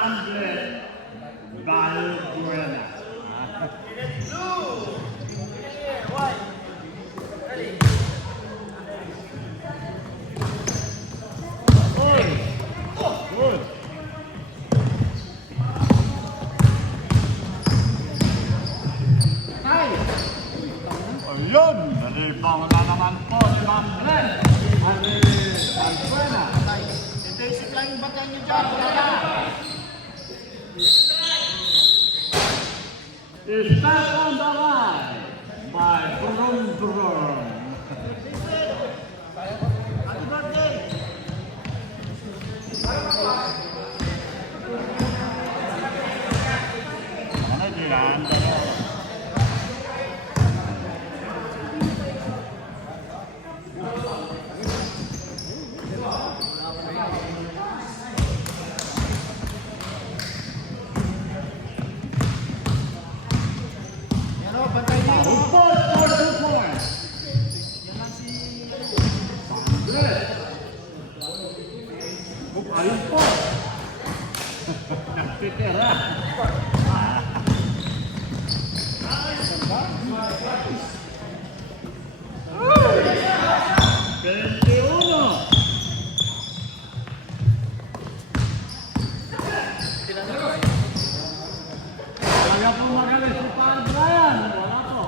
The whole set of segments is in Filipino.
Van Valbuena. Good. Ayun, nalibang na naman po ni Van Blen. Valbuena. Basic lang yung batay niyo dyan. Start on the line by Brum Brum. Happy birthday! Ano diyan? Ayun po. Nakitira. 21. Kaya po magaling si Pan Brian. Wala po.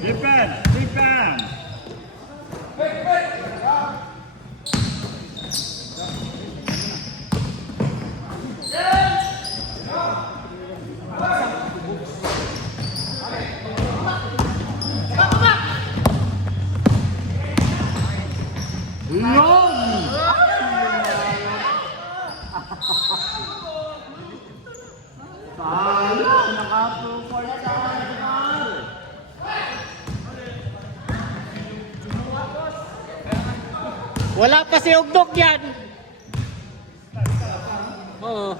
Defense. Defense. Sayang, naka-2-4 sa final. Wala pa si Ugdok yan. Oo.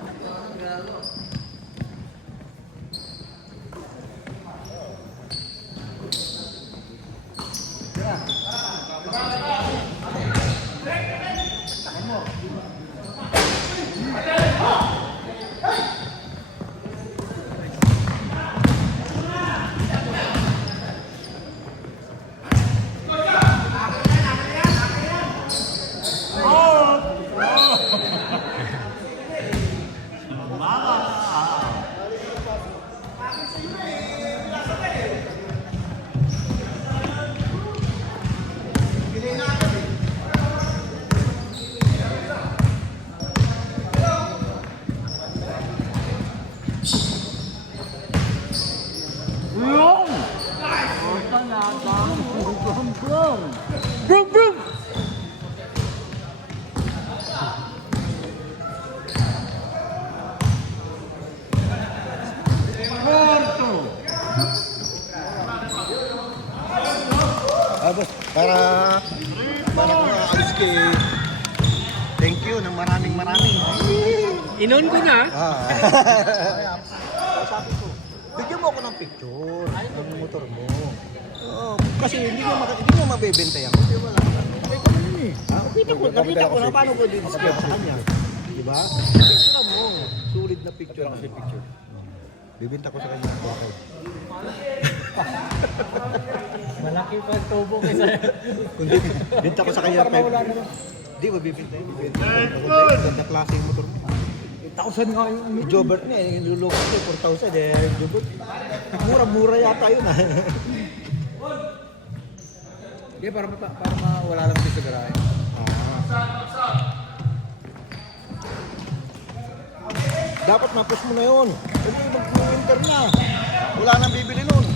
Brum brum. Para alis kay thank you ng maraming. Inon ko na. Sabi ko, bigyan mo ako ng picture ng motor mo. Kasi hindi mo mabebenta yan. Kasi wala ka. Nakita ko na paano ko din-display sa kanya. Diba? Picture mo. Sulit na picture. Kasi picture. Bibenta ko sa kanya. Okay. Malaki pa ang tubo kaysa. Kundi, binta ko sa kanya. Hindi, mabibenta yun. Ganda klase yung motor mo. 1,000 nga yung Jobert niya, yung luloko ko, 4,000. Jobert. Mura-mura yata yun. Hindi, para mawala lang din sa garahe. Dapat ma-push mo na yun. Hindi, mag-winter na. Wala nang bibili nun.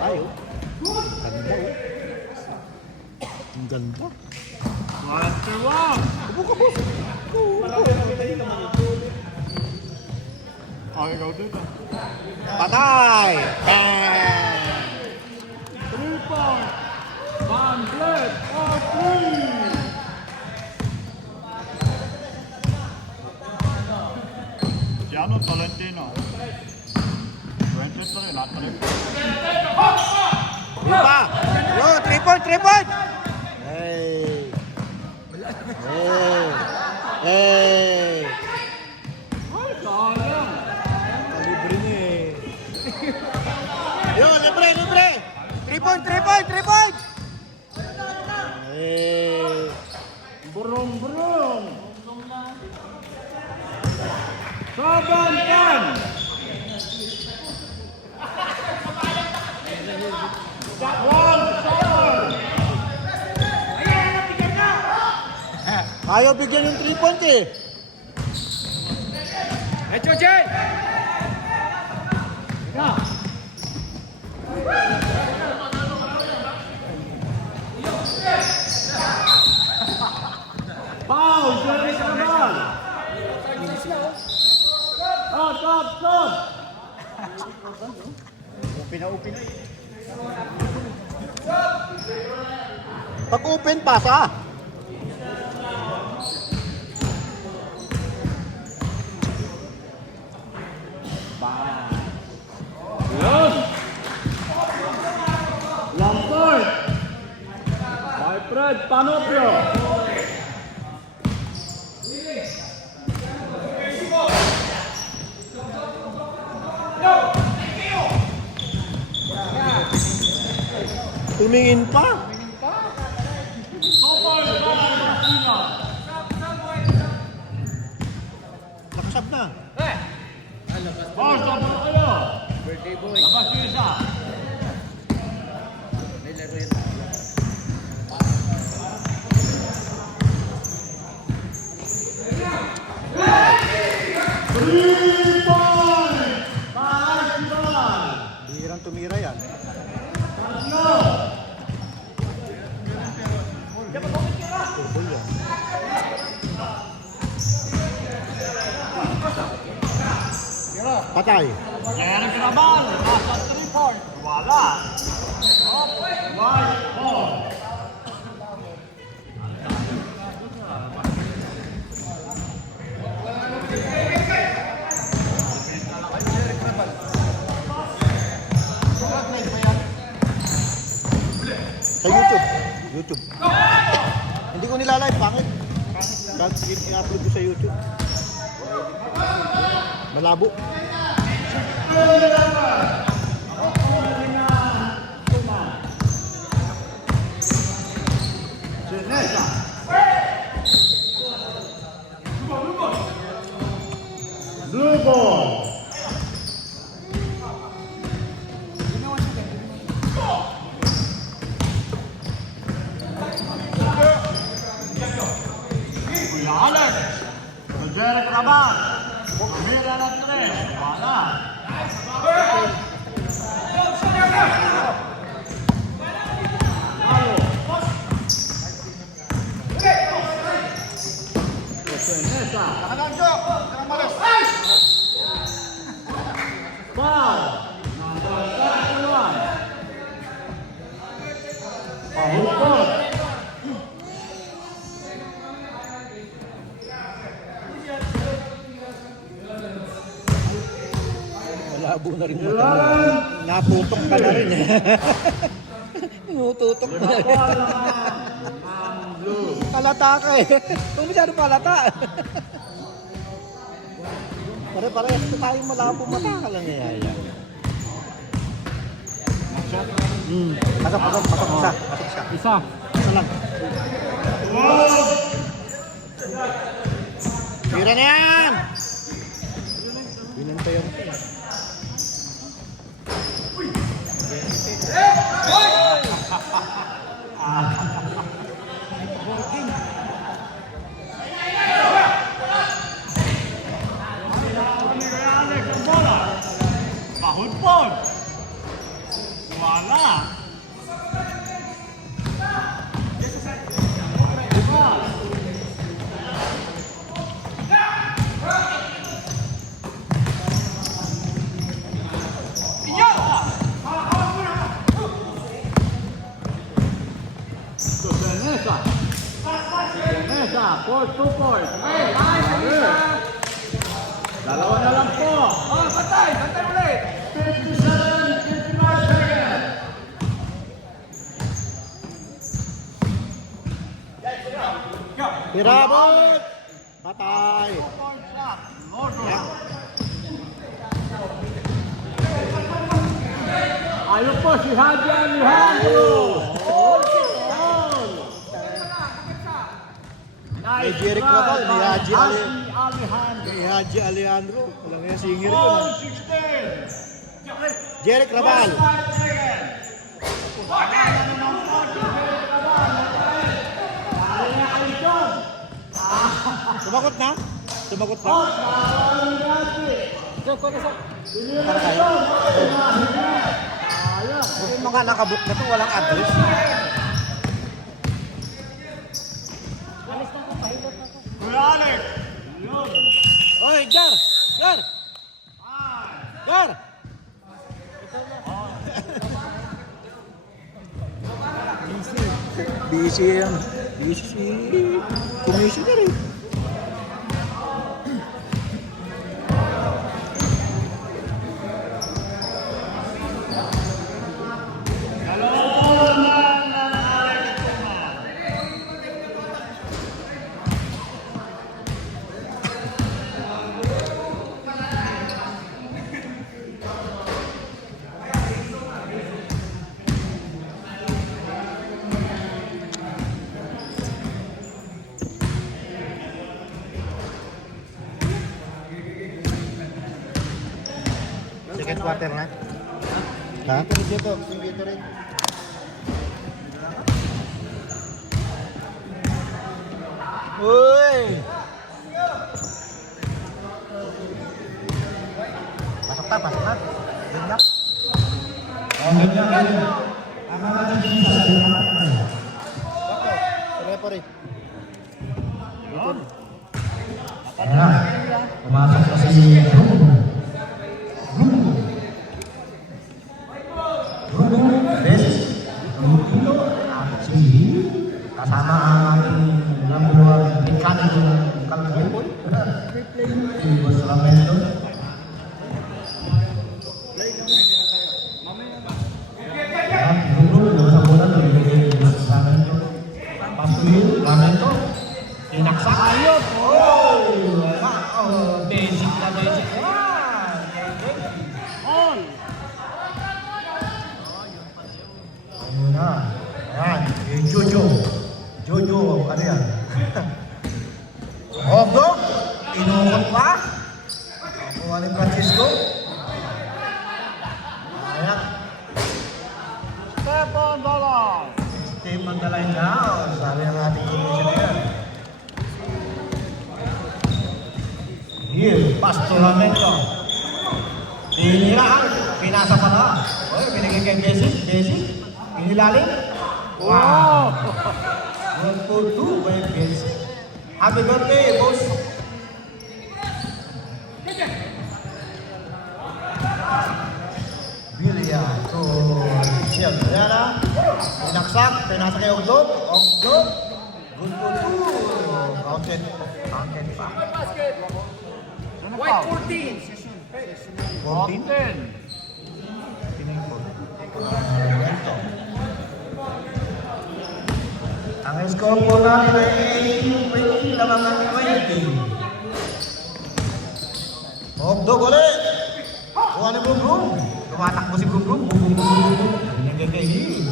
Ayaw. Ganda oh. Ang ganda. Upo ka, boss. Okay, ikaw dito. Patay! Bang! 3 points. Van Blen for 3. Gianno Tolentino. Iba! Yo, 3 point, 3 point! Hey! Hey! Hey! Ay, sayang. Libre niya eh. Yo, libre, libre! 3 point, 3 point, 3 point! Hey! Burong-burong. 7-10. Ayaw bigyan yung 3 point eh. Echo Jen! Foul, Jerry Cabal. Stop. Upin na. Pag open, pasa. Yun. Lampard. By Fred Panopio. Tumingin pa. Nakasab na. Oh, sabi ko kayo. Birthday boy. Labas yung isa. May laro yan. Bihirang tumira yan. Tubol yan. Patay. Jerry Cabal. Nasa 3 point. Wala. White ball. Sa YouTube. YouTube. Hindi ko nilalive. Bakit? Kahit i-upload ko sa YouTube. Malabo. Senesa. Blue ball. Kuya Alex. Jerry Cabal. Mira na 3. Wala. Senesa. Foul. Number 31. Pahukot. Malabo na rin mata mo. Natutok ka na rin eh. Tinututok na rin. Ang blue. Palata ka eh. Kung masyado palata. Pare-parehas na tayong malabo mata ka lang eh. Pasok isa. Isa. Isa lang. Tira na yan! Binantay ako. Alex ang bola. Pahulpon. Wala. Senesa, 4-2 points. Dalawa na lang po. Oh, bantay! Bantay ulit! 57 Dirabot! Patay! Ayun po si Haji Alejandro. May Jeric Raval, may Haji Alejandro. Kay Haji Alejandro. Alam nga, singer yun. 4-16. Jeric Raval. Sumagot na? Sumagot na? Yung mga nakabook na to, walang address. Alex. Yun. Oy, Gar! Gar! Gar! Busy yan. Busy. Commissioner eh. Second quarter na? Ha? Dito, dito rin. Uy! Pasok na, pasok na. Good luck. Referee. Pumasok na si kasama ang ating number 1 mechanical kalagay si Boss Lamento. Dulu sa bola dari Boss Lamento. Pasuil Lamento tinaksak ayot. Basic na basic. On. Ayun na. Ayan, Jojo. Jojo, ano yan? Ogo, inukot pa. Kuha ni Francisco. Ayan. Step on the line. Team ang dalay down. Sabi ng ating commissioner. Here, Pastoramento. Tiniraan, pinasa pa na. Oy, binigay kay Jesse. Inilalim. Wow! 1-2 by Jesse. Happy birthday, boss. Bilya to Michelle. Ayan na. Pinaksak, pinasa kay Ogdog. Ogdog. Good. Counted pa. White 14. 10. Ang score po natin ay 18-20, lamang ang 20. Ogdog ulit. Kuha ni Brum. Tumatakbo si Brum. Bum. Nagkakahi.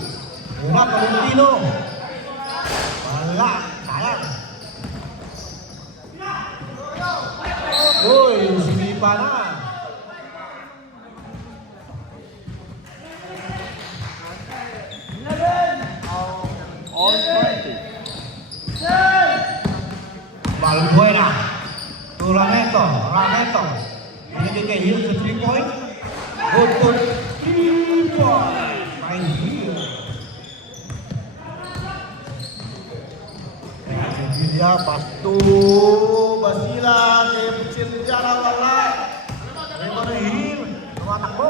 Una, Tolentino. Wala. Sayang. Uy, sumipa na. On 20. Balbuena. To Rameto. Binigay kay Hill sa 3-point. Good. 3-point. By Hill. Dia Pasto Basila kay Silviana wala. Ito Hill. Tumatakbo.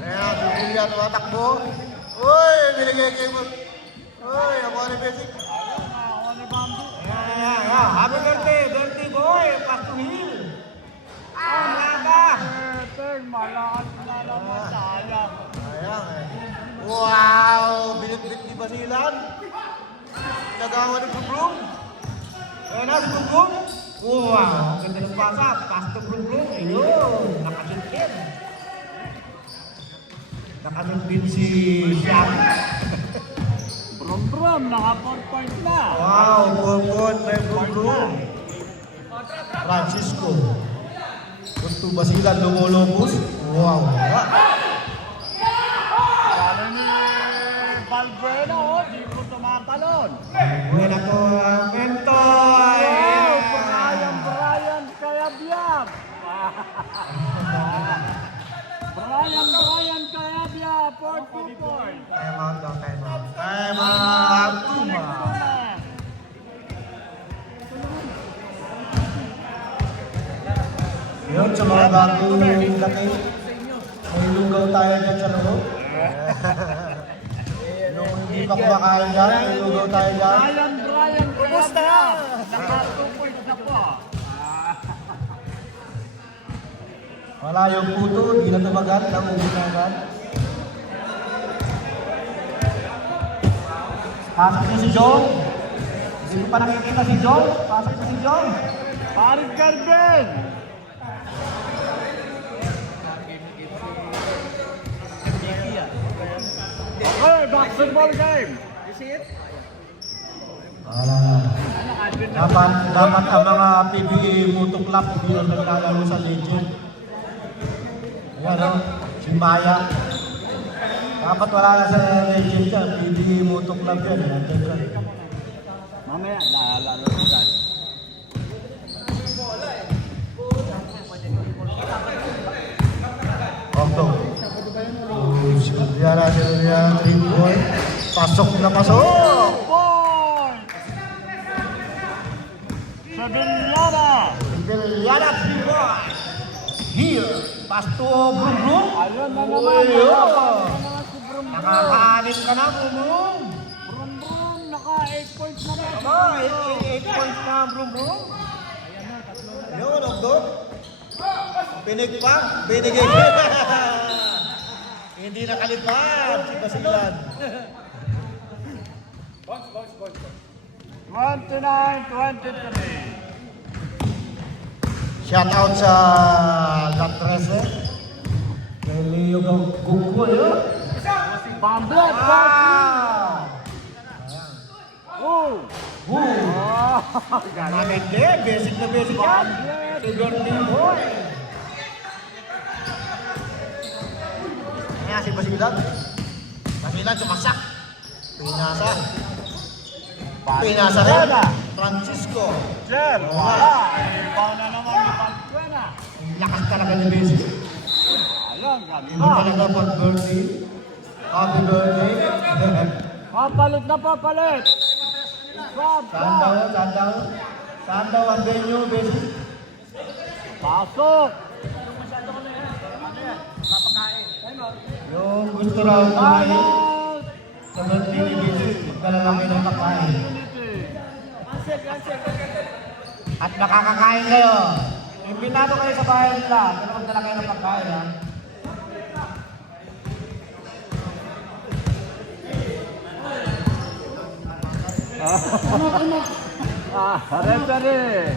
Ayan, Silvia tumatakbo. Uy, binigay kay mo. Uy, ako ni Basic. Ayan. Happy birthday boy. Pasto Hill. Malaga. Malakas na naman tayo. Ayan. na si Brumblum. Wow, ang ganda ng pasa. Pass to Brumblum. Ayun, nakashoot din. Nakashoot din si Siak. Brum, naka 4 point na. Wow, 4 point by Brumblum. Francisco. Gusto Basilan lumulubos. Wow. Sabi ni Valbuena, oh, di ko tumatalon. Buena to ang mentor. Wow, Brian Kayabyab. Brian Kayabyab, 4 point. Time out daw, time out. Time out. Tuma. Yun, sa mga bagong laki, may lugaw tayo dyan sa loob. Yung hindi pa kumakain dyan, may lugaw tayo dyan. Brian Kayabyab. Naka 2 points na po. Wala yung puto, hindi na tumagal, nauwi na agad. Pasok niya si John. Hindi ko pa nakikita si John. Pasok na si John. Paris Garden. Okay, basketball game. Dapat ang mga PBA Moto Club hindi na naglalaro sa Legend. Ayan o, si Maya. Dapat wala na sa Legend yan, PBA Moto Club yan. Nandun yan. Mamaya, lalo na. Okto. Sinadya na sinadya, 3 point. Pasok na pasok! Point! Sevillana. Villana 3 point. Here, pass to Brumblum. Ayun na naman. Si Brum Nakakaanin ka na, Brumblum. Naka 8 points na rin. Aba, 8 points na ang Brumblum. Yun, Okto. Pinig pa, binigay. Hindi nakalipad si Basilan. 29-23. Shout out sa La 13. Kay Leo Gugu, yun. Bamblet. Oh! Gamit din, basic na basic yan. Sugar team boy. Kaya si Basilan. Basilan sumasak. Pinasa. Pinasa rin. Francisco. Jer, wala. Ipaw na naman ni Valbuena. Lakas talaga ni basic. Ayun, Hindi ganda. talaga pag birthday. Happy birthday. Papalit na papalit. Saan daw ang venue, basic? Pasok. Yung gusto raw kumain Final. sa birthday ni basic, magkalalaki ng pagkain. At makakakain kayo. Imbitado kayo sa bahay nila, pero magdala kayo ng pagkain, ha? Referee.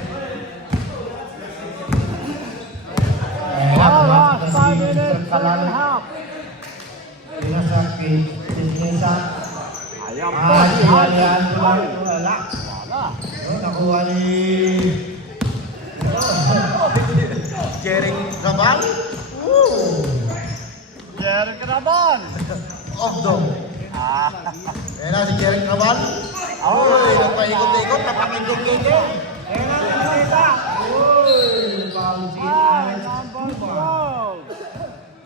Last Last 5 minutes, second half. Pinasa Pinesa. Ayan po. Si Halian Halian. wala. Wala. Nakuha ni Jering Rabal. Jerry Crabon. Okdo. Ayan na si Jering Rabal. Uy, nagpaikot-ikot, napakingkong-kingkong. Ayan na, nakita. Uy, bouncy. Number 12.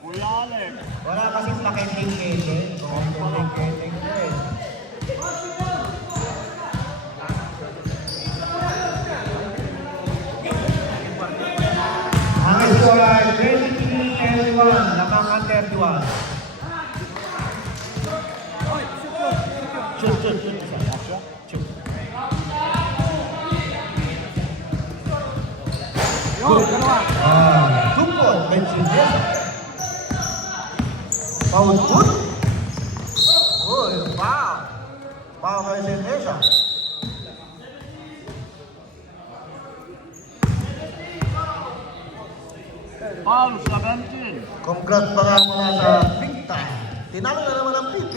Kuya Alex. Wala kasing laking-kingkete. Kongkong-kingkete ko eh. Ang score ay 23-31, lamangan 31. Shoot. Yun, dalawa. Tumpol, Bensinesa. Paul Put. Uy, wow. Wow, Bensinesa. Foul 17. Congrats pa nga muna sa big time. Tinalo na naman ang PP.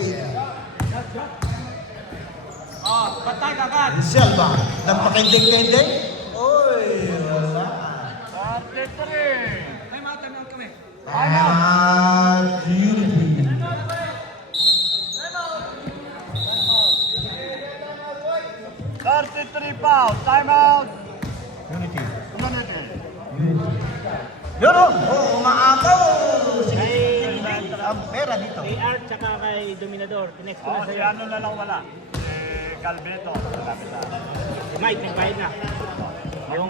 Patay kagad. Selva, nagpakending-kending. Oy, wala. 43. May matanong kami. At Unity. 33 foul. Timeout. Unity. Unity. Yun o, umaagaw. Ang pera dito. Kay Art tsaka kay Dominador. Next ko na Si sa'yo. ano na lang wala. Si Calvito. Malapit na. Si Mike, nagbayad na. Yung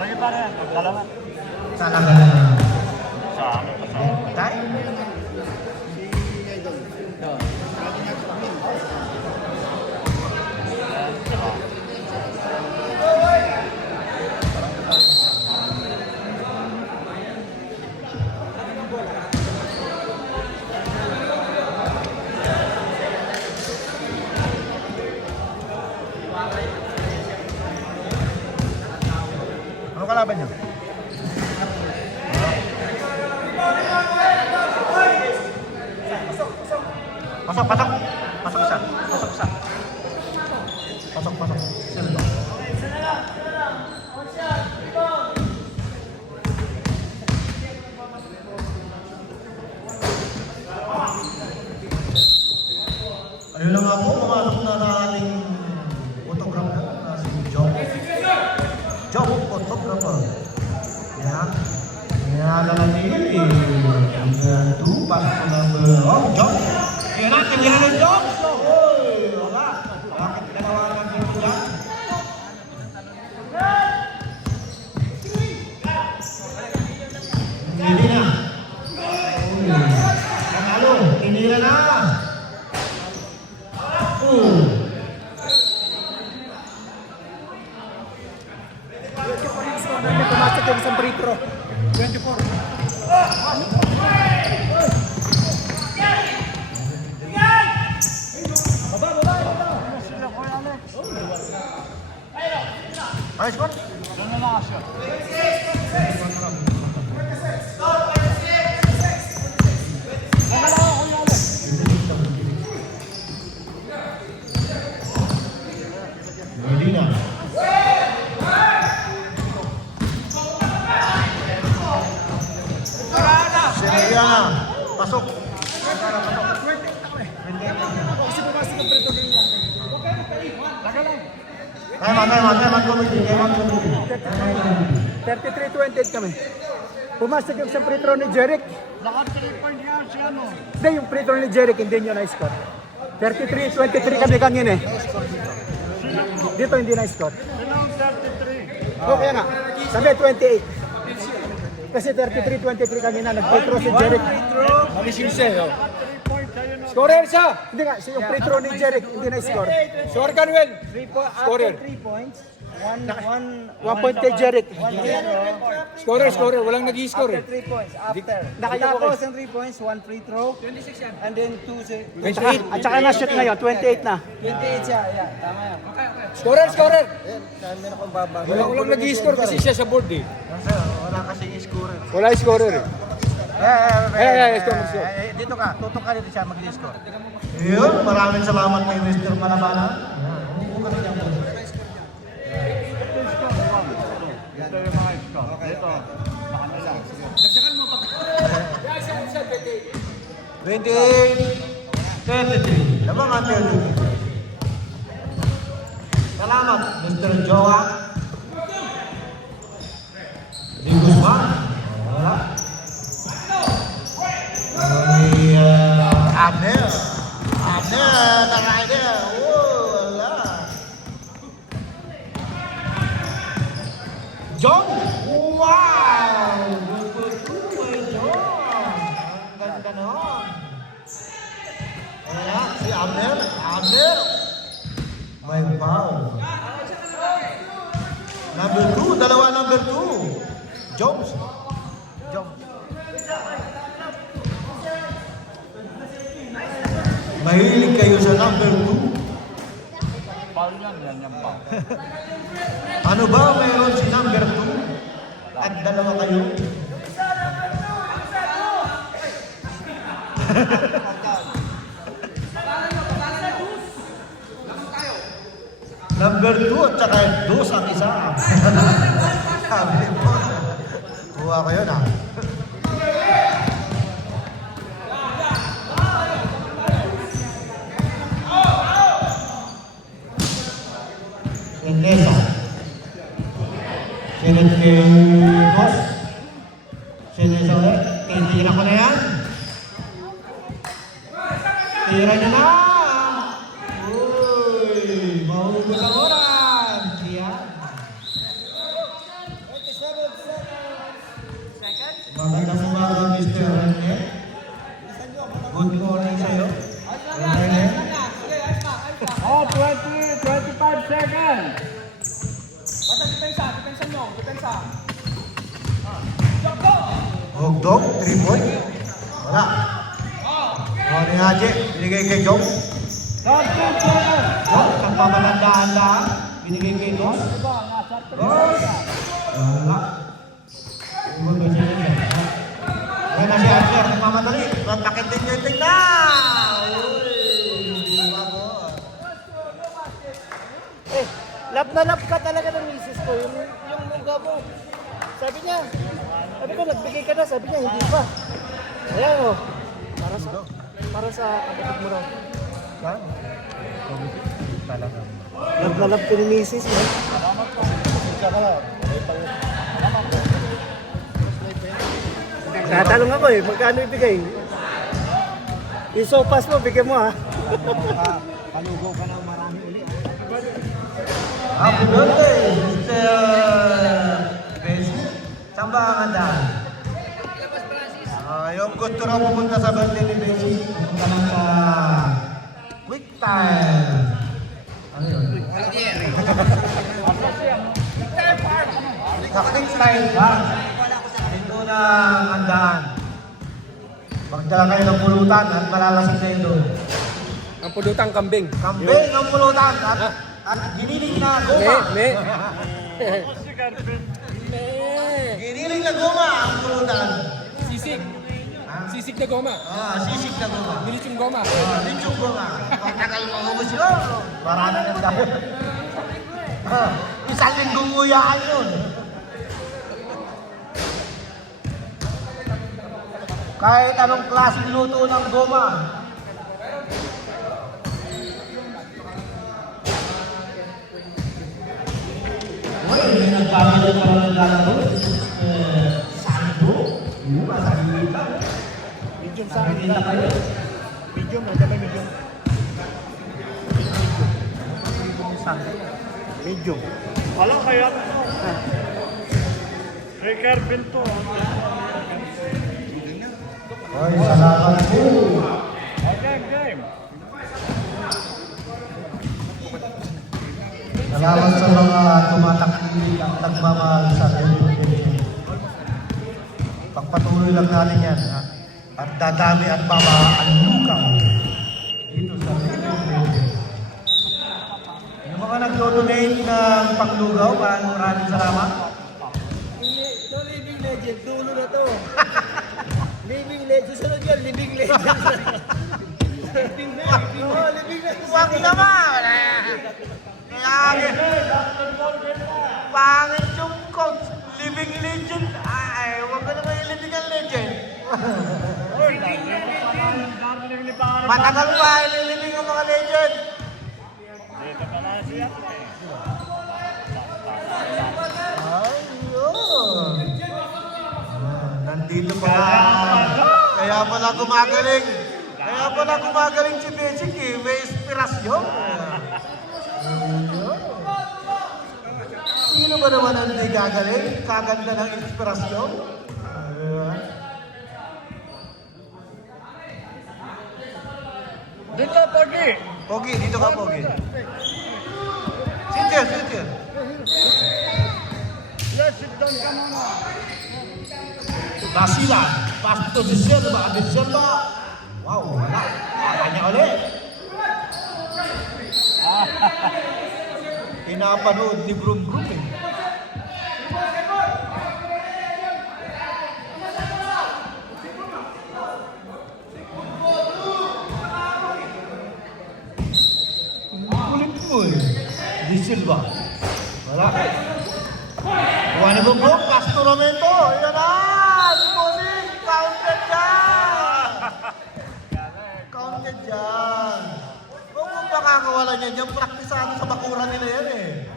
sige pa rin. Dalawa. Talaga na. Sa ano? Sa Time. Ano kalaban niyo? Pasok, pasok. Pasok isa. Pasok isa. Pasok, pasok. Silva. Ayun na nga po, pumasok na sa ating photographer na si Joe. Joe, photographer. Yan. Yan na lang nila eh. Two, pasok ko ng Joe. Yan natin, yan ang Joe. Oy, wala. Bakit kinawalan din ko yan? Hindi na. Uy. Panalo, tinira na. Pumasok yung isang free throw. 24. sila Kuya Alex. Ayos ko? Doon na lang asya. Medina. Seriana. Pasok. Kasi pumasok yung free throw nila. Time committee. 33-28 kami. Pumasok yung isang free throw ni Jeric. Naka 3 point nga si ano. Hindi, yung free throw ni Jeric, hindi nyo na-score. 33-23 kami kanina eh. Dito hindi na-score. Sinong 33? Okay nga. Sabi 28. Kasi 33-23 kanina, nag-free throw si Jeric. Alis yung sa'yo. 3 point sa'yo no. Scorer siya! Hindi nga, yung free throw ni Jeric, hindi na-score. Score ka, Noel. Scorer. 3 points. 1 point kay Jeric. Scorer. Walang nag-i-score After 3 points. After. Nakaya ko Tapos ang 3 points, 1 free throw. 26 yan. And then 2 At saka na-shoot ngayon, 28 na. 28 siya. Yeah, tama yan. Scorer. Meron akong baba. Walang nag-i-score kasi siya sa board eh. Wala kasi score. Wala yung scorer eh. Score. Dito ka, tutok ka dito siya mag-score. Yun, maraming salamat kay Mr. Malabana. Ito yung mga score. Ito. Makanila. 28-33. Lamang ang 30. Salamat, Mr. Joa. Di Guzman. Wala. Abner. The rider. Wala. John. Wow! Good for John. Ang ganda nun. Wala. Si Abner. May foul. Number 2. Dalawa number 2. Jones. Mahilig kayo sa number 2. Foul yan pa. Ano ba meron si number 2? At dalawa kayo? Number 2 at saka 2 ang isa. Sabi mo. Kuha ko yun, Inesa. Sinit kay Boss. Sinisa ulit. Titira ko na yan. Tira niya na. Uy, mahugot ang oran. Yan. Magandang umaga, Mr. Rene. Good morning sa'yo. Rene. Oh, 25 seconds. Hugdog, 3 point. Wala. O ni Haji, binigay kay Dog. 13 seconds. Dog, ang pamalandaan-daan. Binigay kay Dog. Dog. Wala. Ibon ba siya niya? Ayan na si Adler, nagmamadali. Bakit din niya tingnan? Uy, bago. Lap na lap ka talaga ng misis ko. Yung mukha mo. Sabi niya, nagbigay ka na. Sabi niya, hindi pa. Ayan o. Para sa kapatid mo raw. Lap na lap ko ni misis mo. Tatalong ako eh, magkano ibigay? Isopas mo, bigyan mo ha. Palugaw ka ng marami ulit. Happy birthday, Mr. Besi. Saan ba ang handaan? Yung gusto raw pumunta sa birthday ni Besi, pumunta lang sa Quick Time. Ano yun? Sa Quick Time ba? Ito na ang handaan. Magdala kayo ng pulutan at malalasing kayo doon. Ang pulutang kambing. Kambing ang pulutan at giniling na goma. Giniling na goma ang pulutan. Sisig. Sisig na goma. Sisig na goma. Militsong goma. Litsong goma. Pagtagal mo ubos yun. Marami ng dahil. Isang linggong nguyaan yun. Kahit anong klaseng luto ng goma. Uy, may nagpapalala pa ng lalaro. Sando. Yung masabi ka. Medium sa akin. Medium, nandiyan ba medium? Medium. Wala kaya Kay Carvin to. Oy, salamat po. Game. Salamat sa mga tumatakili at nagmamahal sa Television. Pagpatuloy lang natin yan, ha? At dadami at mamaalukaw dito sa Television. Yung mga nag-donate ng panglugaw, maraming salamat. No living legend, dulo na to. Living legend, sunod yan, living legend. Living legend. Huwag naman! Kaya, pangit yung coach, living legend. Ay, huwag ka naman yung living legend. Matagal pa, ililibing ang mga legend. Ayun. Nandito pa. Kaya pala gumagaling. Kaya pala gumagaling si Basic eh. May inspirasyon. Sino ba naman ang hindi gagaling? Kaganda ng inspirasyon. Dito, Pogi. Pogi, dito ka Pogi. Sit here. Yes, sit down ka muna. Basila, pasto si Silva. Wow, wala. Kanya ulit. Pinapanood ni Brum eh. Vinicius ba? Wala. Kuha ni Bumbong, Castoramento. Yan na! Si Bossing! Counted dyan! Counted dyan. Huwag mong makakawalan yan. Yung praktisado sa bakuran nila yan eh.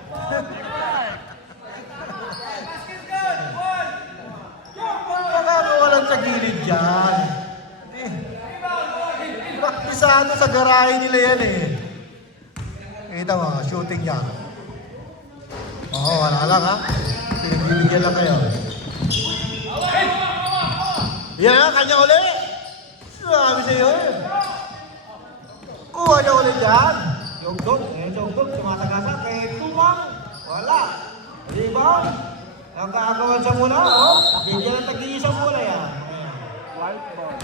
Makakawalan sa gilid dyan. Praktisado sa garahe nila yan eh. Kita mo, shooting niya. Oo, wala lang ha. Pinagbibigyan lang kayo. Yan, kanya uli. Sabi sa'yo eh. Kuha niya uli dyan. Jogdog, Jogdog, sumatagasa kay Tumang. Wala. Rebound. Nagkakawan siya muna, oh. Bigyan ng tag-iisang muna yan. White ball.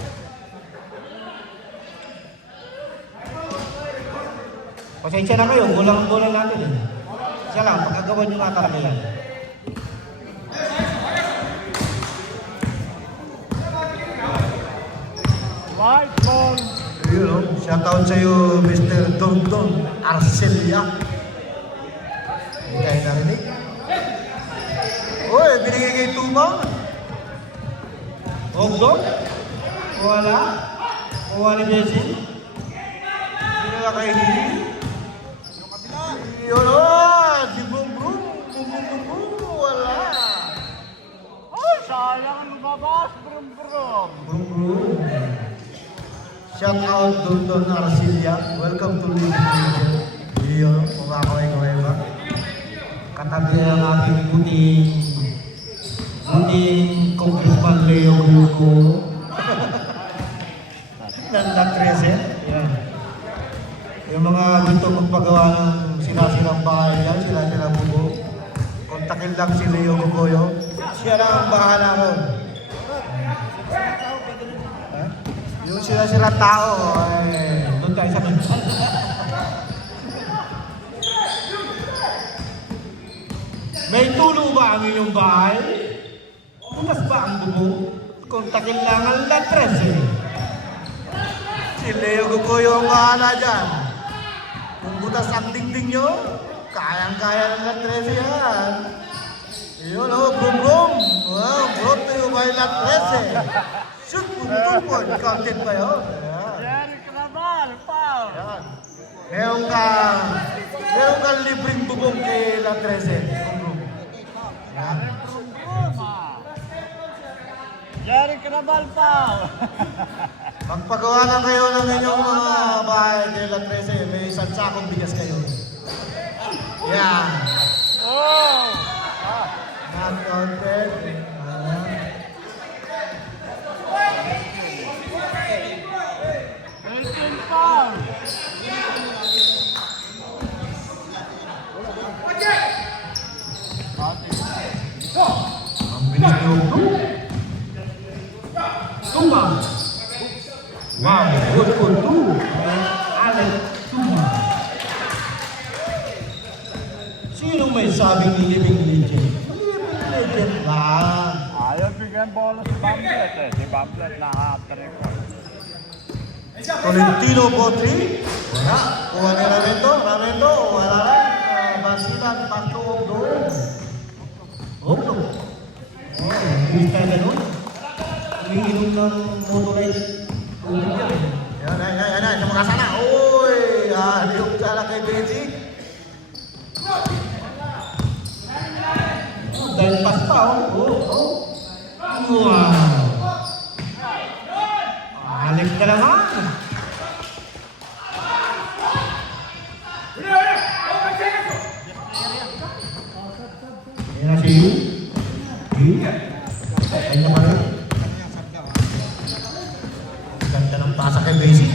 Pasensya na kayo, gulang-gulang natin eh. Siya lang, pagkagawa nyo nga talaga yan. White ball. Yun o, shoutout sa'yo Mr. Don Don Arcelia. Hindi kayo narinig? Uy, binigay kay Tumang. Ogdog? Wala? Kuha ni Bessie? Binigay kay Hili? Yun o, si Bum Bum. Bum Bum Bum Bum. Wala. Ay, sayang ang lumabas. Brum brum. Bum Bum. Shout out Don Don Arcelia. Welcome to League Region. Yun, kumakaway-kaway ba? Katabi ang ating buting Congressman Leo Grupo. Nanda 13. Yan. Yung mga gusto magpagawa ng sinasirang bahay yan, sinasirang bubo. Kontakin lang si Leo Gugoyo. Siya lang ang bahala ron. Yung sinasirang tao, doon tayo sa mental. May tulo ba ang inyong bahay? Bukas ba ang bubo? Kontakin lang ang latres eh. Si Leo Gugoyo ang bahala dyan. Kung butas ang dingding nyo, kayang-kaya ng latres yan. Yun o, boom boom. Wow, brought to you by latres eh. Shoot, boom boom po. Counted ba yun? Jerry Crabal, foul. Yan. Meron kang libreng bubong kay La 13. Yan. Jerry Crabal, foul. Magpagawa lang kayo ng inyong mga bahay kay La 13. May isang sakong bigas kayo. Yan. Oh! Not counted. Elton foul. Ang bilis ni Ogdo. Tumba. Wow, good for two. Alex Tumba. Sino may sabing living legend? Living legend lang. Ayaw bigyan bola si Bamblet eh. Si Bamblet nakahatrik ko. Tolentino Potri. Wala. Kuha ni Ramento. Ramento. Wala lang. Basilan. Pasto Ogdo. Ogdo. Hindi tayo ganun. Umiinom ng motorite. Yan. Sa mga sana. Uy. Aliyok sana kay Benji. Dahil pas pa. Wow. Alik ka naman. Yan na si Yu. Ay naman rin. Ganda ng pasa kay Basic.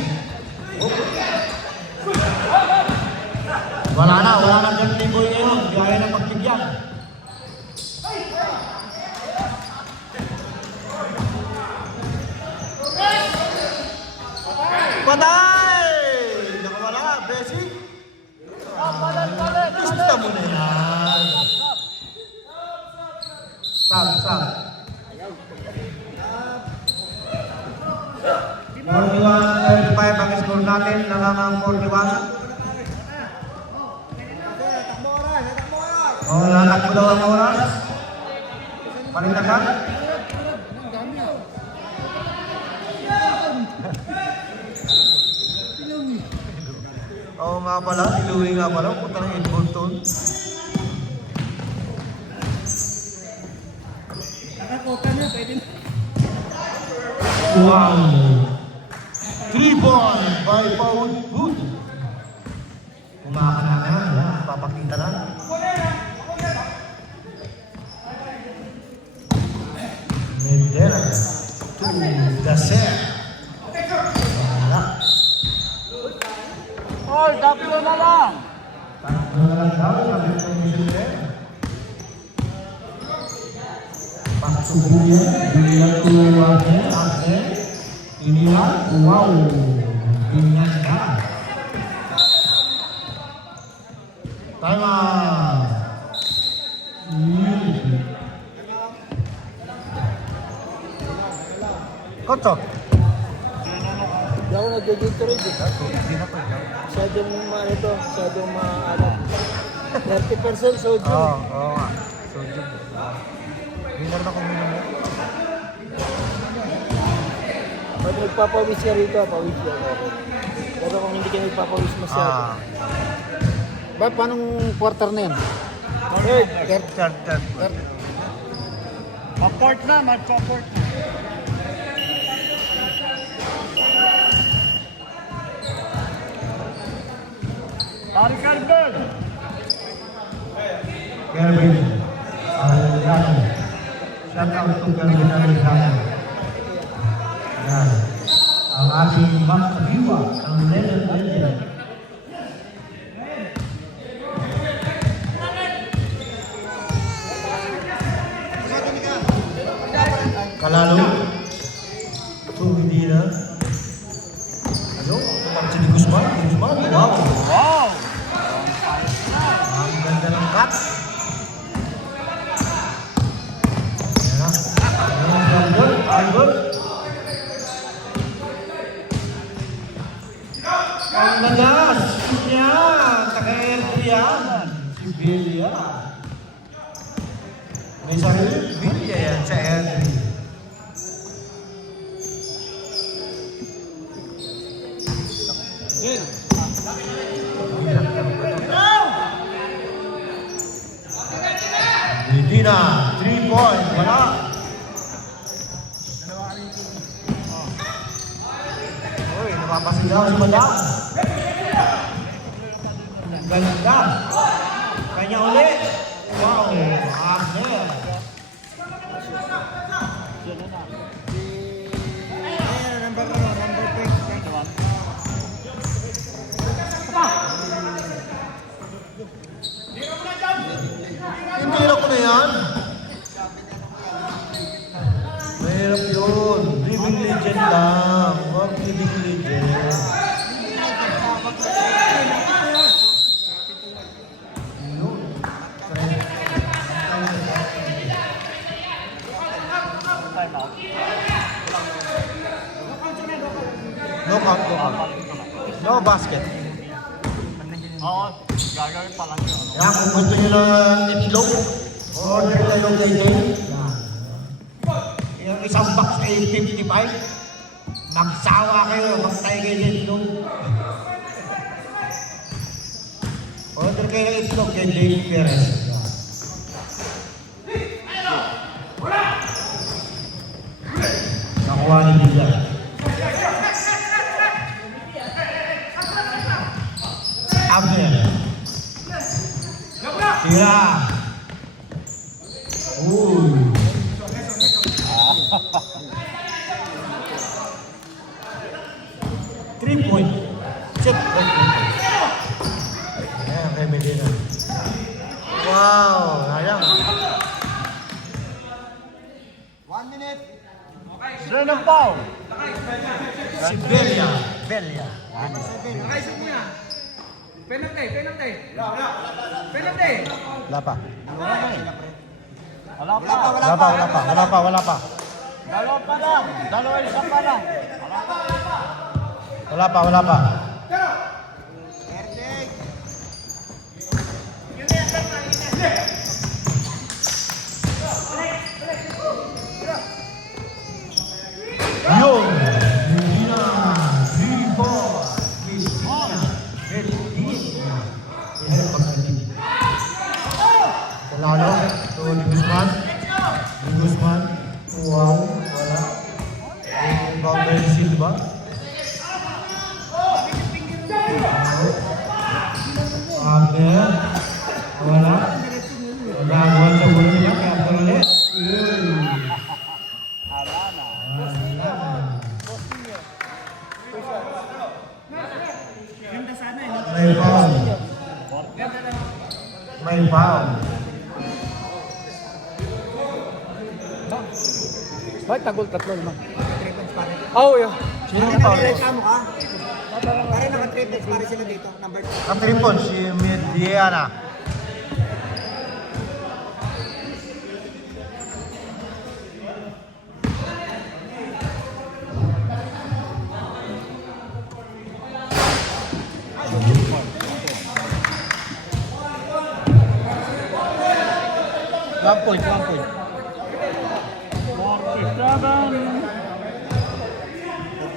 Wala na dyan liboy ngayon. Gaya ng pagkibyan. Patay! Nakawala, Basic. Gusto mo na yan. Sam. 41-35 ang score natin. Nangangang 41. O, natakbo daw ang oras. Palindagan. Oo nga pala, si Louie nga pala, punta ng Edmonton. Wow! 3 point by Paul Booth. Kumakan na yan, papakita na. Medera to the set. Wala. Hoy, tatlo na lang. Takbo na lang daw, sabi ko ng Medera. Pagsubuyan, bilang tuwahin, akin, iniwan, wow, tingnan ka. Time out. Kotso. Hindi ako nag-gatorade eh. Masyadong maalat. 30% sodium. Oo nga. Sodium. Winner na kung minum mo. Pag nagpapawis ka rito, pawis ka ako. Pero kung hindi ka nagpapawis masyado. Ba, paano quarter na yan? Third. Mag-court na, mag-court na. Tarik Albert! Kelvin Alejandro. Shout out to Kelvin Alejandro. Yan. Ang ating Master Viva, ang legend. Kalalo. Ito, hindi na. Ano? Pag si Guzman. Wow. Wow! Ang ganda ng cut. Ayan na. Ayan, Albert. Ang nagas. Yan. Taga-LP yan. Si Bilya. May sarili. Bilya yan sa LP. Medina, 3 point, wala. Uy, napapasigaw si Madam. Ganda. Kanya ulit. Wow, Agner. Hindi ko na yan. Mahirap yun. Living legend lang. Huwag living legend. Yun. No count, no count. No basket. Oo, gagawin pa lang yun. Kaya kung gusto nyo ng itlog, order na yung KJ. Yung isang box ay 55. Magsawa kayo, magtay kayo ng itlog. Order kayo ng itlog kay Dave Perez. Nakuha ni Bila. Abner. Tira. Uy. Three point. Check. Ayan, kay Medina. Wow, sayang. 1 minute. Zero foul! Si Belia. Penalty. Wala pa. Wala pa. Wala pa. Dalawa pa lang. Isa pa lang. Wala pa. Di Guzman. Di Guzman. Wow, wala. Rebound by Silva. Abner. Wala. Gagawin sa ulo niya. Kaya po ulit. May foul. May foul. Bakit tagol tatlo naman? Oh, yeah. Sino ang foul? Pare naka-triplets pare sila dito. Number 2. Ang triple, si Mediana. One point. 47.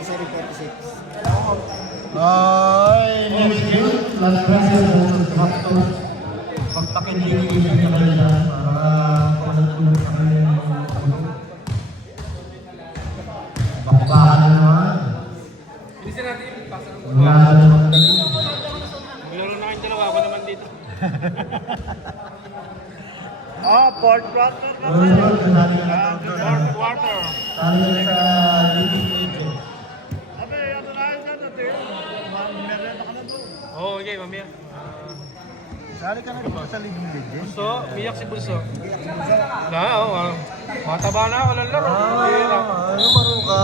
Sorry, 46. Ay, next game, Las Vegas versus Raptors. Pagpakinigin sa kanila para paunat-unat sa kanila. Bakubahan na naman. Bilisan natin yung pasa ng Wala na naman dito. Maglaro na kayong dalawa, ako naman dito. Fourth quarter. Sunod, kasali na natin doon. Fourth quarter. Talo na sa Leading Agent. Oo, okay, mamaya. Sali ka na rin sa Leading Agent. So, umiyak si Bulso. Na, oo. Mataba na ako ng laro. Ano maro ka?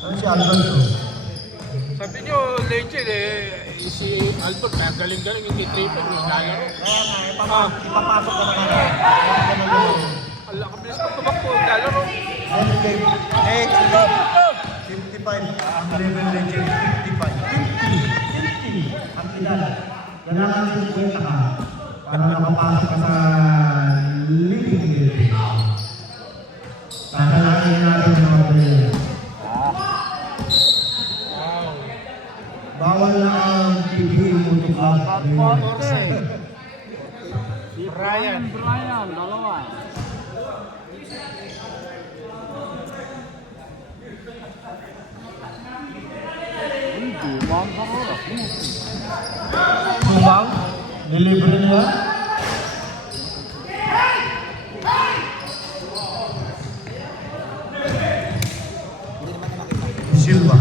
Ano si Alonso? Sabi nyo, legend si Albert, kaya galing-galing yung triple yung lalaro. Ipapasok ka na nga. Ala, kabilis pa tumakbo, lalaro. Next game. Next game. 55. Ang level legend, 55. 50. Ang edad. Kailangan 50 ka para makapasok ka sa leading legend. Tatalain natin ang mga player. Bawal na ang TV mo to Brian. Brian, dalawa. Hindi, mga karora. Subang, delivery niya. Silva.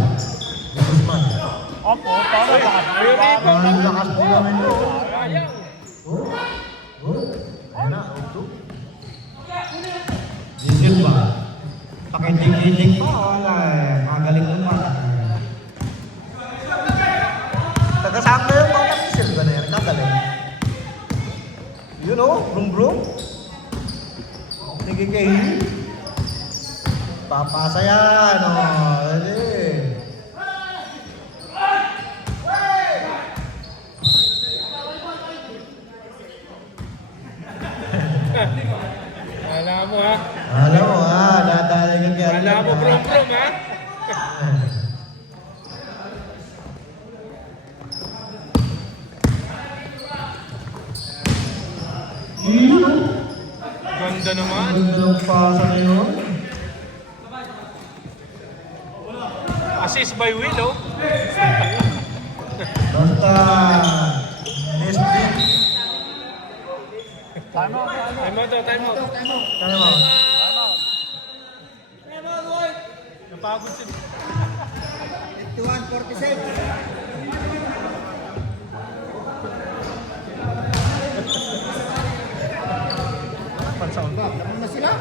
Guzman. Opo, para lakas. Ang lakas po namin doon. Sayang. Ayun na, auto. Di Silva. Pakitig-itig pa, wala eh. Magaling mo pa. Tagasama yung mga si Silva na yan, kagaling. You know, brum-brum. Nagiging. Papasa yan, oh. Alam mo ha? Alam mo dadalay ka kaya. Alam mo brom-brom ha? Ganda naman. Ganda ng pasa na yun. Assist by Willow. Basta, next week. Time out daw, time out. Kaya mo. Napagod si... 51-46. Pansaon ba? Laman na sila.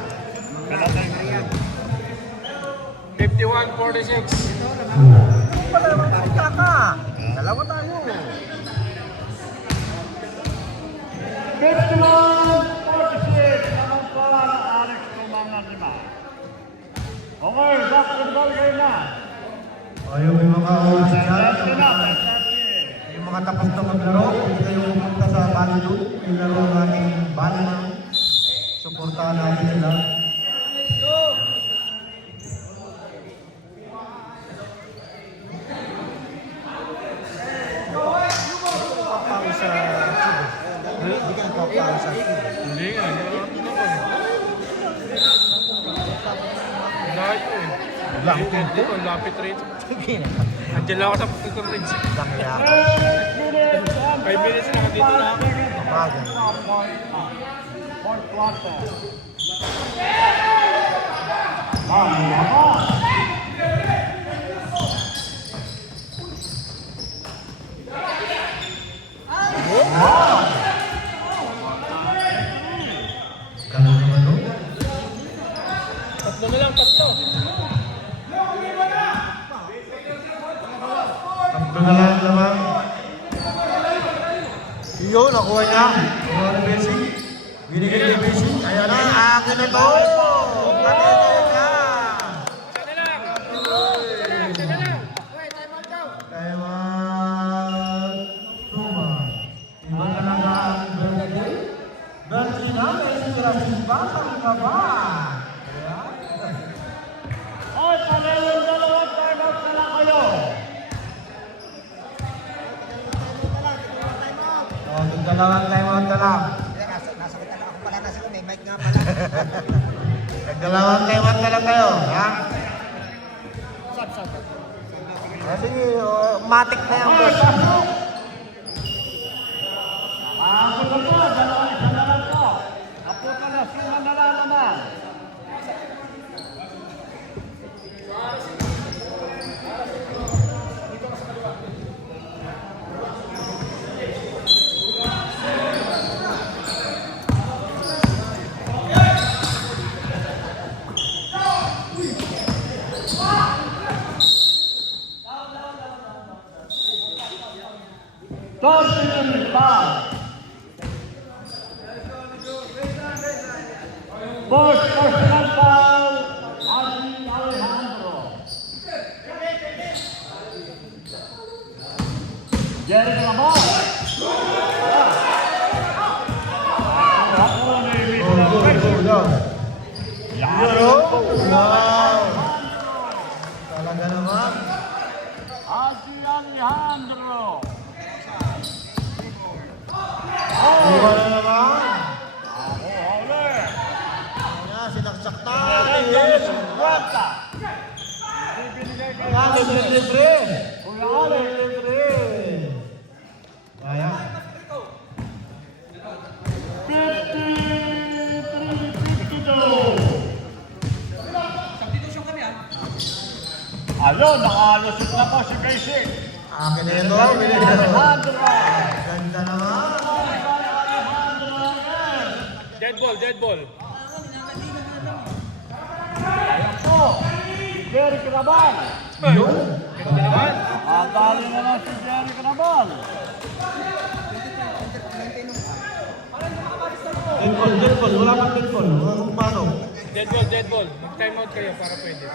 51-46. Wala naman kaka. Dalawa tayo. 51-46. Naman pala, Alex Tumanga-Lima. Okay, basketball game na. Yung mga oras dyan, Sina. yung mga tapos na maglaro, hindi kayo pumunta sa bali doon. Yung laro ng ating bali na. Suportahan natin sila. Pagpapawis sa Chibo. Hindi ka nagpapawis sa Hindi nga, hindi naman. Layo eh. Dito, lapit rin. Andiyan lang ako sa Fulton Bridge. Langya. 5 minutes na dito na ako. Bagay. Fourth quarter. Yaman. Ganun naman no? Tatlo na lang, tatlo. Tatlo na lang naman. Iyo, nakuha niya. Nakuha ni Bessie. Binigay ni Bessie. Kaya na, akin na to. Kanina niya. Isa na lang. Isa na lang. Kaya Tuma. Iba talaga ang Bertie. Bertie na, may inspirasyon pa ang kaba. Ay, panayong dalawang timeout na lang kayo. Dalawang timeout na lang. Nasakitan ako pala na sila. May mic nga pala. Dalawang timeout na lang kayo, ha? Kasi matik na yung boss. Ang sagot mo, dalawang isa na lang to. Kaputa na, sino nalalaman? Torsion foul. First personal foul, Adi Alejandro. Jerry Lamar. Ako na Wow! Talaga naman. Adi Alejandro. Iba na naman. Ole. Kaya sinaksak na. Yes. Wata. Kaya libre-libre. Kuya Ale. Libre. Kaya. 53-52. Ayun, nakalusot na po si Casey. Akin na ito. Alejandro. Ganda naman. Dead ball, dead ball. Ayan po, Jerry Crabal. Yun. Ganda naman. Nadali naman si Jerry Crabal. Dead ball. Wala pang dead ball. Wala kung paano. Dead ball, dead ball. Mag-time out kayo para pwede.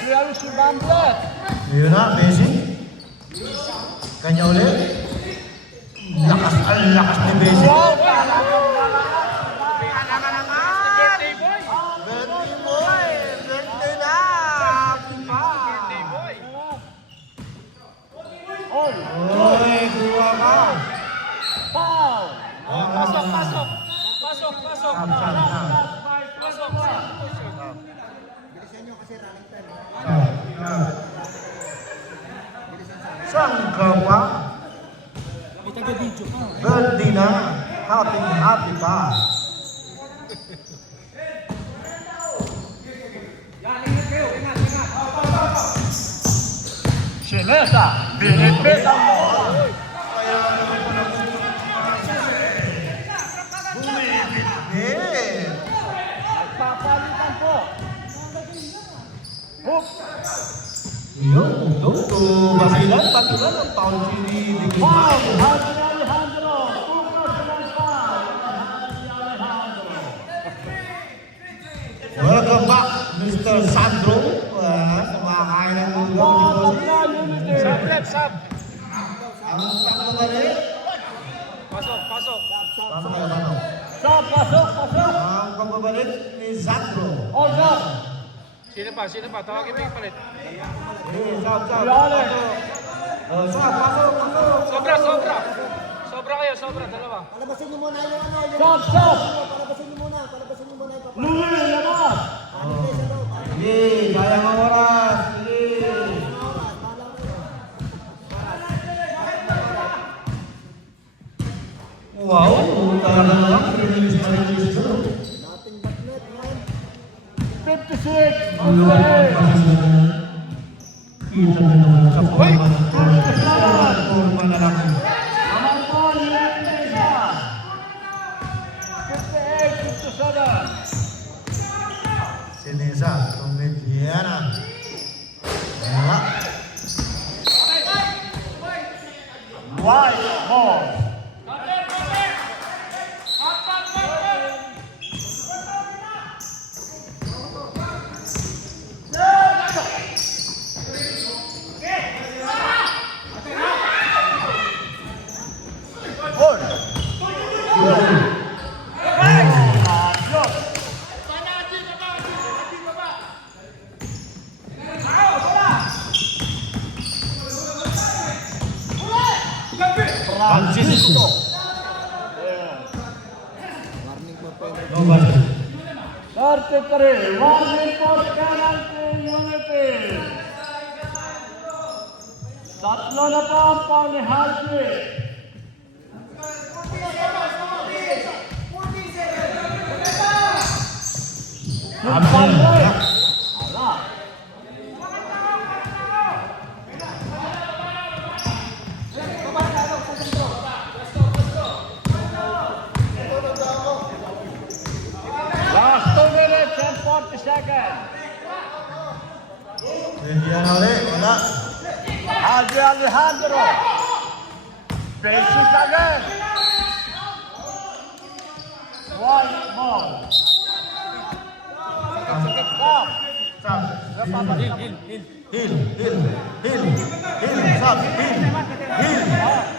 Clear si Bamblet. Yun na, Messi. Kanya ulit. Ang lakas ni Messi. Birthday boy. Birthday boy! Birthday na! Birthday boy. Oy, Oy, kuha ka! foul. Pasok, pasok. Pasok, pasok. Pasok. Saan ka pa? Birthday na! Happy pa! Sinesa, binitbit ang ball. Eh! Papalitan po. Hook. Yun, to basilan ang taon si Foul, Adi Alejandro. Two personal foul. Adi Alejandro. Welcome back, Mr. Sandro. Kumakain ng ulo. Batak na, limited. Sub left, sub. Ang pagkabalik. Pasok, pasok. Paano kaya paano? Pasok. Ang pagbabalik ni Sandro. All up. Sino pa? Tawagin mo yung palit. Sab. Kuya Ale. Pasok. Sobra. Sobra kayo, sobra, dalawa. Palabasin niyo muna yung ano, yung... Shot, shot! Palabasin niyo muna yung papas. Louie, labas! Sige, sayang ang oras. Sige. Wow, talaga lang. Release pa rin ito. 56! Ano Okay! Kita mo naman sa forma na lang. Naman po, United Asia! 58-57! Sinisa, Tumitiana. Wala. White ball! Francisco. No basta. 33, warning for penalty Unity! Tatlo na po ang foul ni Hartley. Amen. Ala! Last 2 minutes and 40 seconds. Tumitiana ulit. Wala. Adri Alejandro. Basic again. White ball. Stop. Sab. Hil. Sab.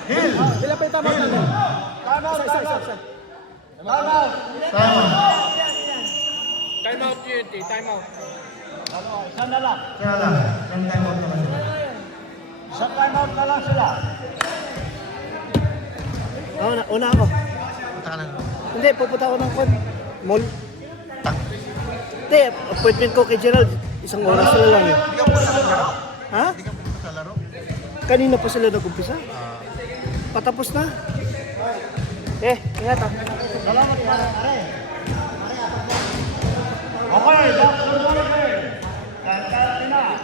Hil. Sila pa yung tama na. Time out, time out. Time out. Tama. Time out, UNT, time out. Ano, isa na lang. Kaya lang. Yan time out naman sila. Sa time out na lang sila. Una ako. Punta ka na. Hindi, pupunta ako ng mall. Hindi, appointment ko kay Gerald. Isang oras sila lang. Hindi ka punta sa laro? Ha? Hindi ka punta sa laro? Kanina pa sila nag-umpisa. Patapos na. Ingat ah. Salamat pa. Okay, that's the one again. Kanta na.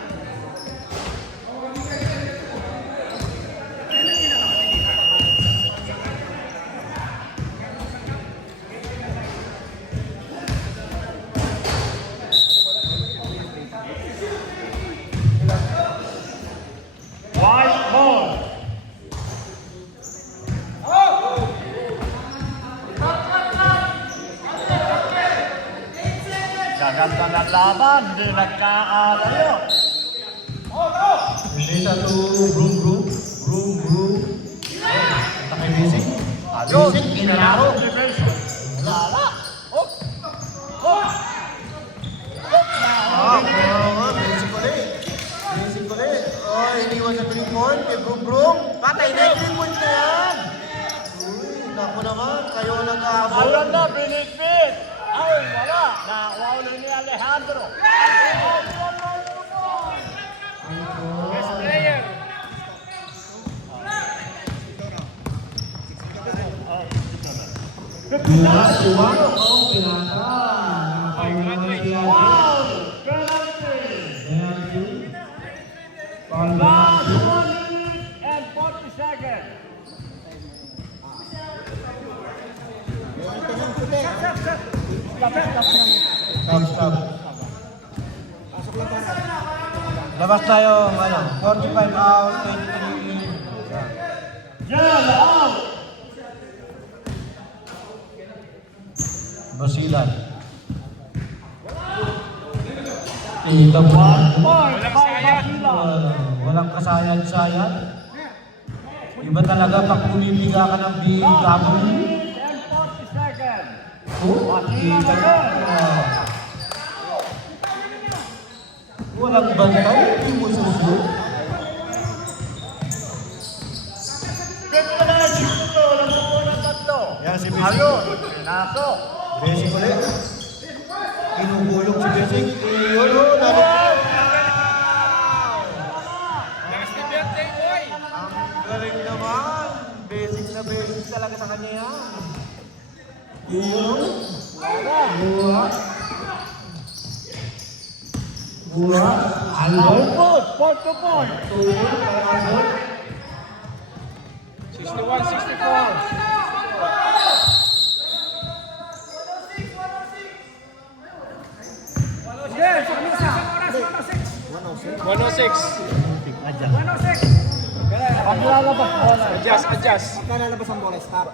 White ball. Gaganda ng laban, hindi nagkaalayo. Hindi sa to broom. Punta kay Basic. Basic, inalaro. Lala. Basic ulit. Oh, iniwan sa 3-point kay Broom. Patay na yung 3-point na yan. Uy, naku naman, kayo nag-aabot. Ayun na, binigpit. Ay, wala. Nakawala ni Alejandro. Best player. Iwan ang pinaka. Wow! Penalty! Last 1 minute and 40 seconds. Stop. Labas tayo, 45 out, 23. Yell out! Basilan. Ito po. Point by Basila. Walang kasayad-sayad. Iba talaga pag pumipiga ka ng Last 1 BW. minute and 40 seconds. Kita ka. Walang bantay, hindi mo susunod. Ganda na, Chico. Walang Ayun, pinasok. Basic ulit. Kinugulong si Basic. Iyon o, nalipad. Next birthday, boy! Ang galing naman. Basic na basic talaga sa kanya yan. Iyon o. Buha. Buha. Albert. Point to point. 61-64. Yes, sa 106. paglalabas bola. Adjust. Pagka nalabas ang bola, stop.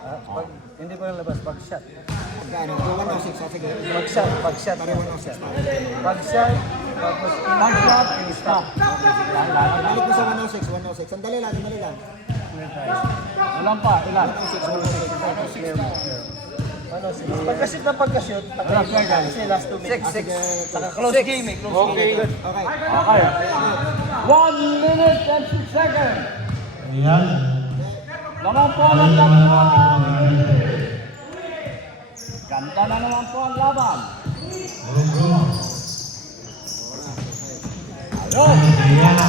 Hindi ko nalabas, pag shot. Pagkano? 106. Sige. Pag shot, pag shot. Pare 106. Pag shot, tapos Mag-shot, stop. Balik mo sa 106. Sandali lang. Walang pa, ilan? 106. pagka-shoot na pagka-shoot, kasi last 2 minutes. 6. Close game eh. Okay. Okay. Okay. 1 minute and 6 seconds. Ayan. Naman po ang laban. Ganda na naman po ang laban. Ayun. Ayan na.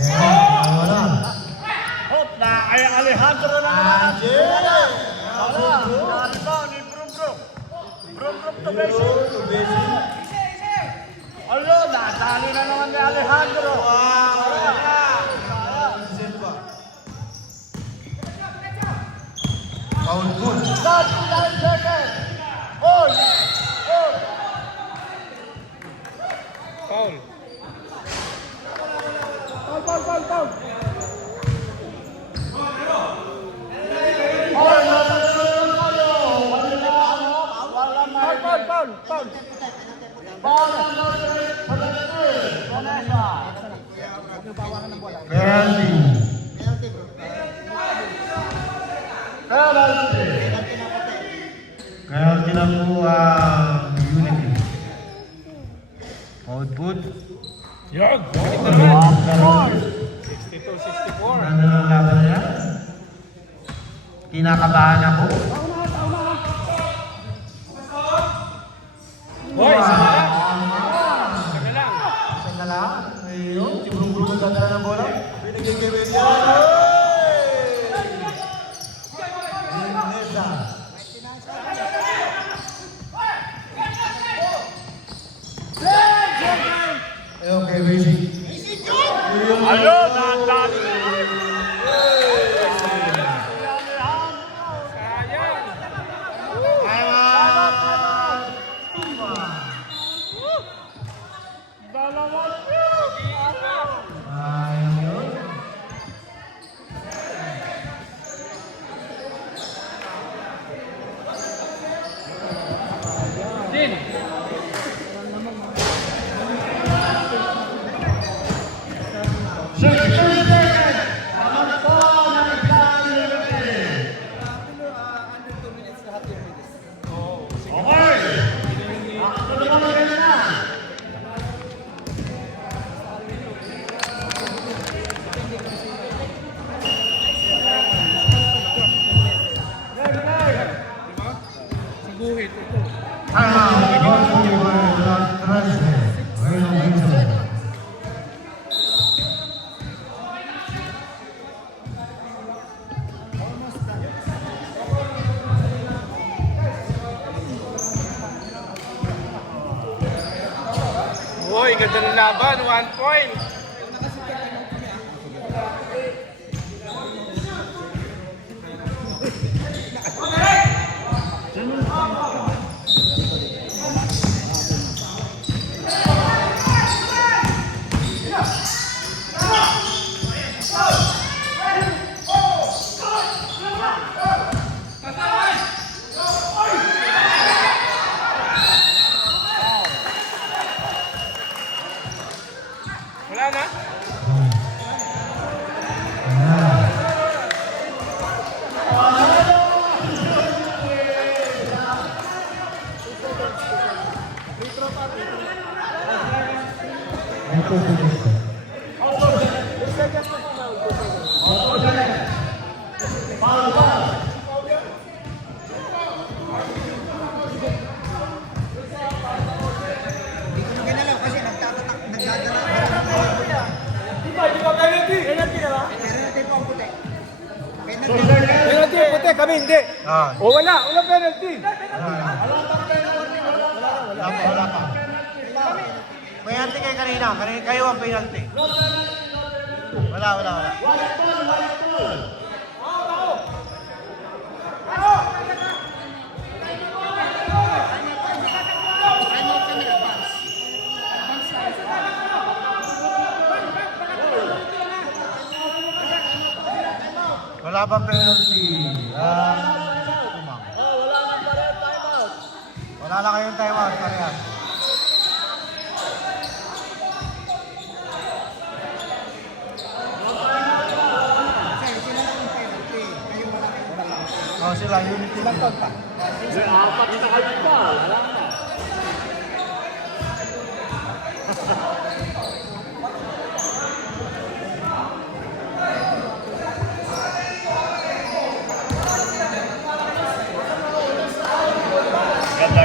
Ayan, wala. Hop na ay Alejandro na naman. Wala. Naribaw ni Brum. Brum to basic. Ayun, nadali na naman ni Alejandro. Foul good. 39 seconds. Hold. Foul. Foul. Penalty na po ang Unity. Foul good. Yun. Balik na naman. 62-64. Ano ang laban niya? Kinakabahan ako. Boy, isa na lang. Isa na lang. Ayun. Si Brum ganda ng bola. Binigay kay Media. Neza. Ayun kay Basic. Ayun, nadali. Sayang. Ayun yun. Guhit ito. Boy, ganda ng laban. 1 point. Wala kami hindi. Ah. O wala penalty. Wala pa. Penalty kayo kanina. Kayo ang penalty. Wala. Wala pa penalty. Wala lang kayong timeout. Parehas. Oh, sila unity lang pa. May apat na kayo pa. Wala na.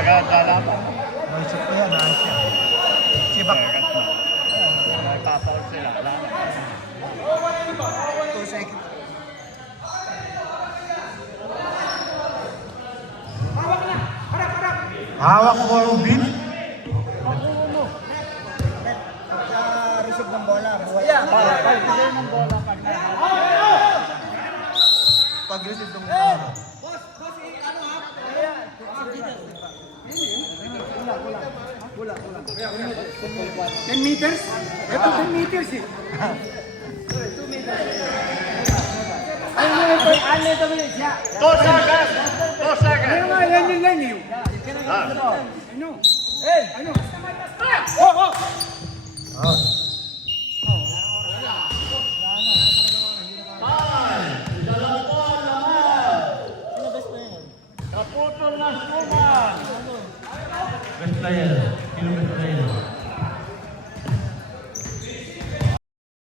Ganda naman. Naisip ko yan, ayos yan. Sibak. Nagtatawag sila. Wala na. Hawak mo ang beat. Receive ng bola. Pagbigay ng bola pag Pag-receive ng bola. meters? Ito 10 meters eh. Ano ito ba siya? 2 seconds! 2 seconds! Ano nga, yan yung line eh. Ano? Ano? Oh! Oh. Kaputol na suman! Best player. Sino best player?